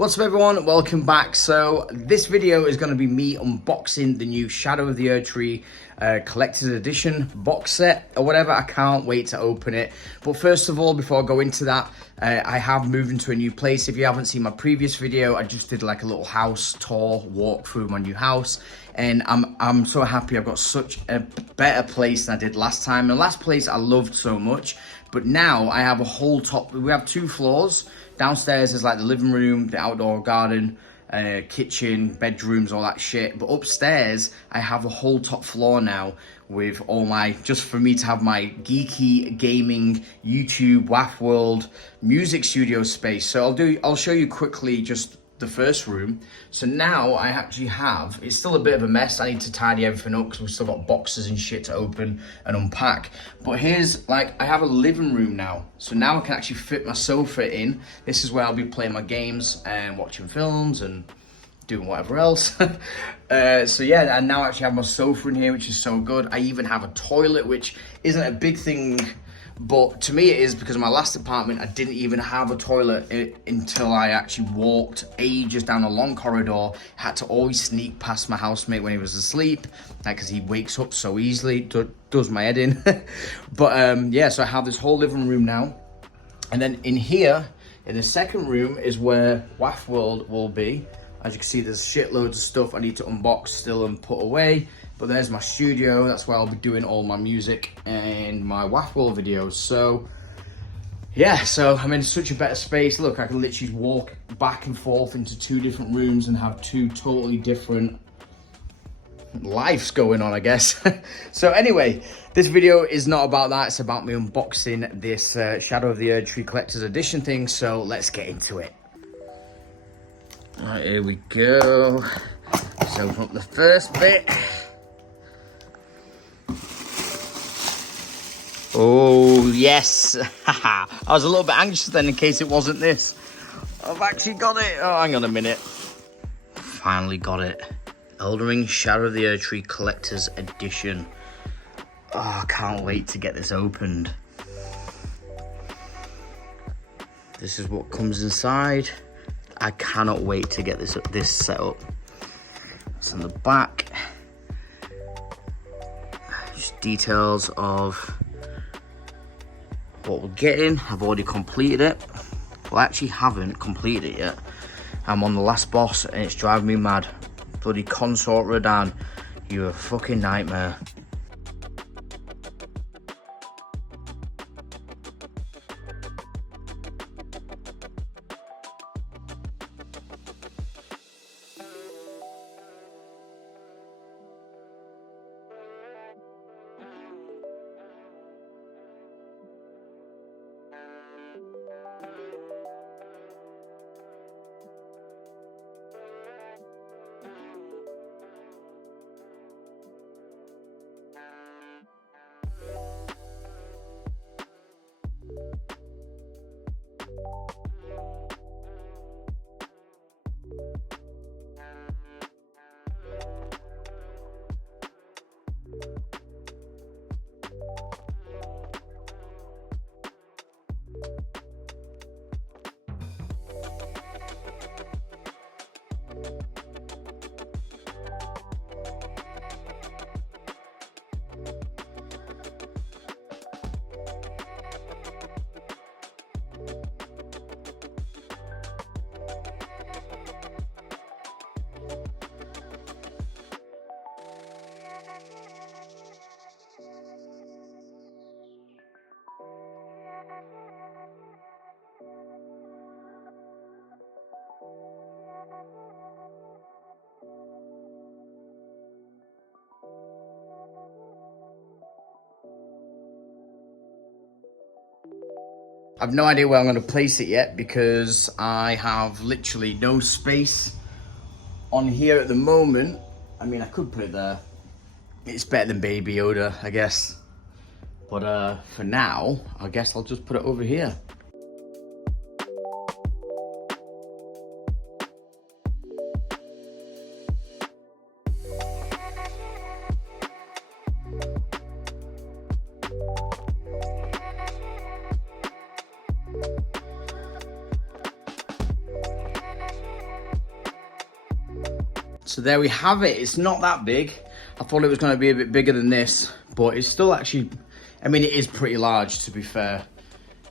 What's up everyone, welcome back. So this video is going to be me unboxing the new Shadow of the Erdtree collector's edition box set or whatever. I can't wait to open it. But first of all, before I go into that, I have moved into a new place. If you haven't seen my previous video, I just did like a little house tour walk through my new house, and I'm so happy. I've got such a better place than I did last time. The last place I loved so much, but now I have a whole top. We have 2 floors. Downstairs is like the living room, the outdoor garden, kitchen, bedrooms, all that shit. But upstairs, I have a whole top floor now with all my, just for me to have my geeky gaming YouTube wAFF music studio space. So I'll show you quickly just the first room. So now I actually have, it's still a bit of a mess. I need to tidy everything up because we've still got boxes and shit to open and unpack. But here's, like, I have a living room now. So now I can actually fit my sofa in. This is where I'll be playing my games and watching films and doing whatever else. So yeah, I now actually have my sofa in here, which is so good. I even have a toilet, which isn't a big thing, but to me it is, because in my last apartment I didn't even have a toilet until I actually walked ages down a long corridor. Had to always sneak past my housemate when he was asleep, because he wakes up so easily, does my head in. But yeah, so I have this whole living room now, and then in here in the second room is where wAFF will be. As you can see, there's shitloads of stuff I need to unbox still and put away. But there's my studio. That's where I'll be doing all my music and my wAFF videos. So yeah, so I'm in such a better space. Look, I can literally walk back and forth into 2 different rooms and have 2 totally different lives going on, I guess. So anyway, this video is not about that. It's about me unboxing this Shadow of the Erdtree collector's edition thing. So let's get into it. All right, here we go. Let's open up the first bit. Oh, yes. I was a little bit anxious then in case it wasn't this. I've actually got it. Oh, hang on a minute. Finally got it. Elden Ring Shadow of the Erdtree collector's edition. Oh, I can't wait to get this opened. This is what comes inside. I cannot wait to get this set up. It's on the back. Just details of what we're getting. I've already completed it. Well, I actually haven't completed it yet. I'm on the last boss and it's driving me mad. Bloody Consort Radahn, you're a fucking nightmare. I've no idea where I'm going to place it yet because I have literally no space on here at the moment. I mean, I could put it there. It's better than Baby Yoda, I guess. But for now, I guess I'll just put it over here. So there we have it. It's not that big. I thought it was going to be a bit bigger than this, but it's still actually, I mean, it is pretty large, to be fair.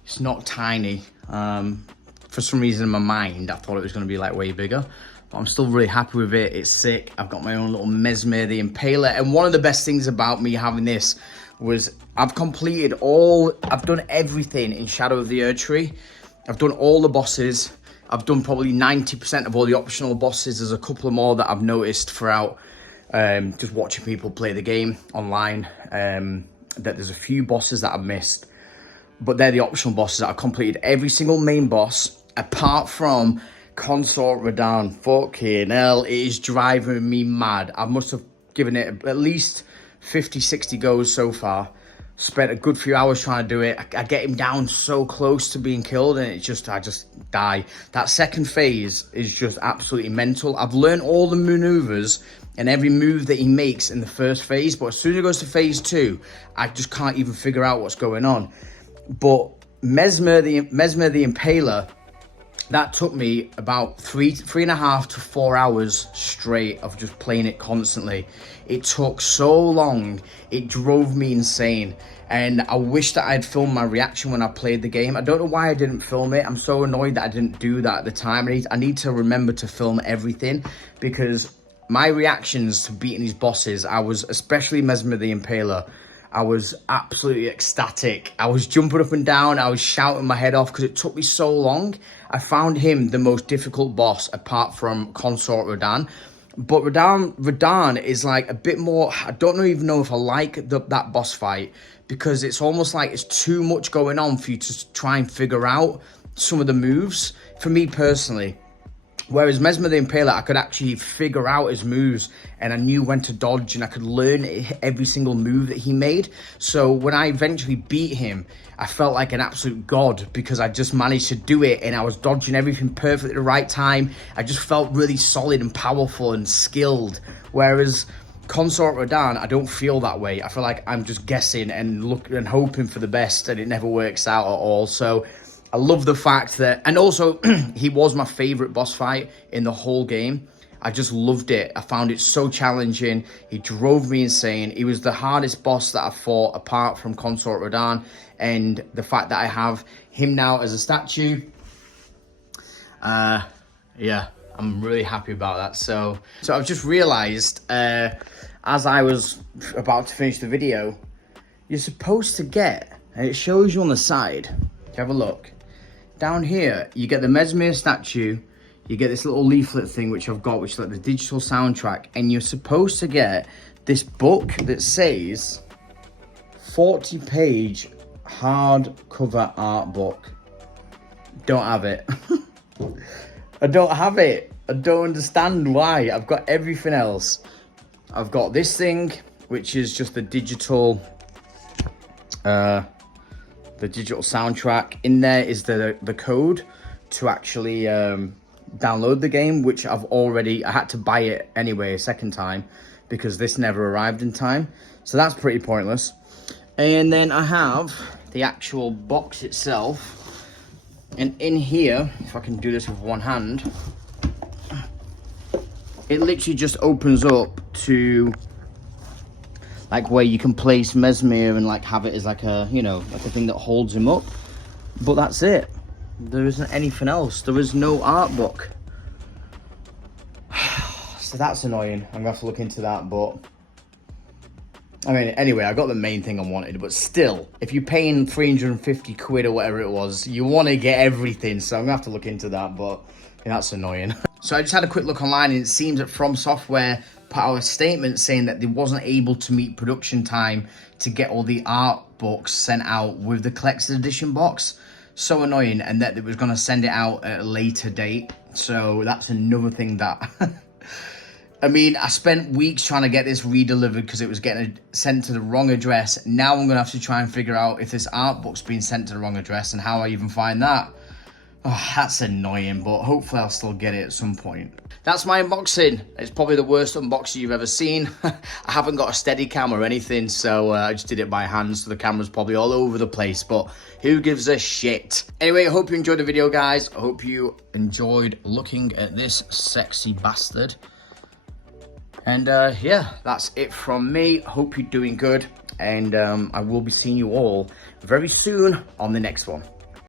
It's not tiny. For some reason in my mind, I thought it was going to be like way bigger, but I'm still really happy with it. It's sick. I've got my own little Messmer The Impaler. And one of the best things about me having this was I've done everything in Shadow of the Erdtree. I've done all the bosses. I've done probably 90% of all the optional bosses. There's a couple more that I've noticed throughout just watching people play the game online, that there's a few bosses that I've missed, but they're the optional bosses that I've completed every single main boss, apart from Consort Radahn. Fucking hell, it is driving me mad. I must have given it at least 50, 60 goes so far. Spent a good few hours trying to do it. I get him down so close to being killed, and I just die. That second phase is just absolutely mental. I've learned all the maneuvers and every move that he makes in the first phase, but as soon as it goes to phase 2, I just can't even figure out what's going on. But Messmer the Impaler, that took me about 3.5 to 4 hours straight of just playing it constantly. It took so long, it drove me insane. And I wish that I had filmed my reaction when I played the game. I don't know why I didn't film it. I'm so annoyed that I didn't do that at the time. I need to remember to film everything, because my reactions to beating these bosses, especially Messmer the Impaler, I was absolutely ecstatic. I was jumping up and down. I was shouting my head off because it took me so long. I found him the most difficult boss apart from Consort Radahn. But Radahn is like a bit more, I don't even know if I like that boss fight, because it's almost like it's too much going on for you to try and figure out some of the moves, for me personally. Whereas Messmer the Impaler, I could actually figure out his moves, and I knew when to dodge, and I could learn every single move that he made. So when I eventually beat him, I felt like an absolute god, because I just managed to do it, and I was dodging everything perfectly at the right time. I just felt really solid and powerful and skilled. Whereas Consort Radahn, I don't feel that way. I feel like I'm just guessing and hoping for the best, and it never works out at all. So I love the fact that, and also he was my favorite boss fight in the whole game. I just loved it. I found it so challenging. He drove me insane. He was the hardest boss that I fought apart from Consort Radahn, and the fact that I have him now as a statue, yeah, I'm really happy about that. So I've just realized, as I was about to finish the video, you're supposed to get, and it shows you on the side, have a look. Down here, you get the Messmer statue, you get this little leaflet thing, which I've got, which is like the digital soundtrack, and you're supposed to get this book that says 40-page hardcover art book. Don't have it. I don't have it. I don't understand why. I've got everything else. I've got this thing, which is just the digital soundtrack. In there is the code to actually download the game, which I had to buy it anyway a second time, because this never arrived in time. So that's pretty pointless. And then I have the actual box itself, and in here, if I can do this with one hand, it literally just opens up to like where you can place Messmer and like have it as like a, you know, like a thing that holds him up. But that's it. There isn't anything else. There is no art book. So that's annoying. I'm gonna have to look into that, but I mean, anyway, I got the main thing I wanted, but still, if you're paying 350 quid or whatever it was, you want to get everything. So I'm gonna have to look into that, but yeah, that's annoying. So I just had a quick look online, and it seems that From Software put out a statement saying that they wasn't able to meet production time to get all the art books sent out with the collector's edition box. So annoying, and that they was going to send it out at a later date. So that's another thing that I mean, I spent weeks trying to get this redelivered because it was getting sent to the wrong address. Now I'm going to have to try and figure out if this art book's been sent to the wrong address and how I even find that. Oh, that's annoying, but hopefully I'll still get it at some point. That's my unboxing. It's probably the worst unboxing you've ever seen. I haven't got a steady cam or anything, so I just did it by hand, so the camera's probably all over the place, but who gives a shit? Anyway, I hope you enjoyed the video, guys. I hope you enjoyed looking at this sexy bastard. And yeah, that's it from me. Hope you're doing good, and I will be seeing you all very soon on the next one.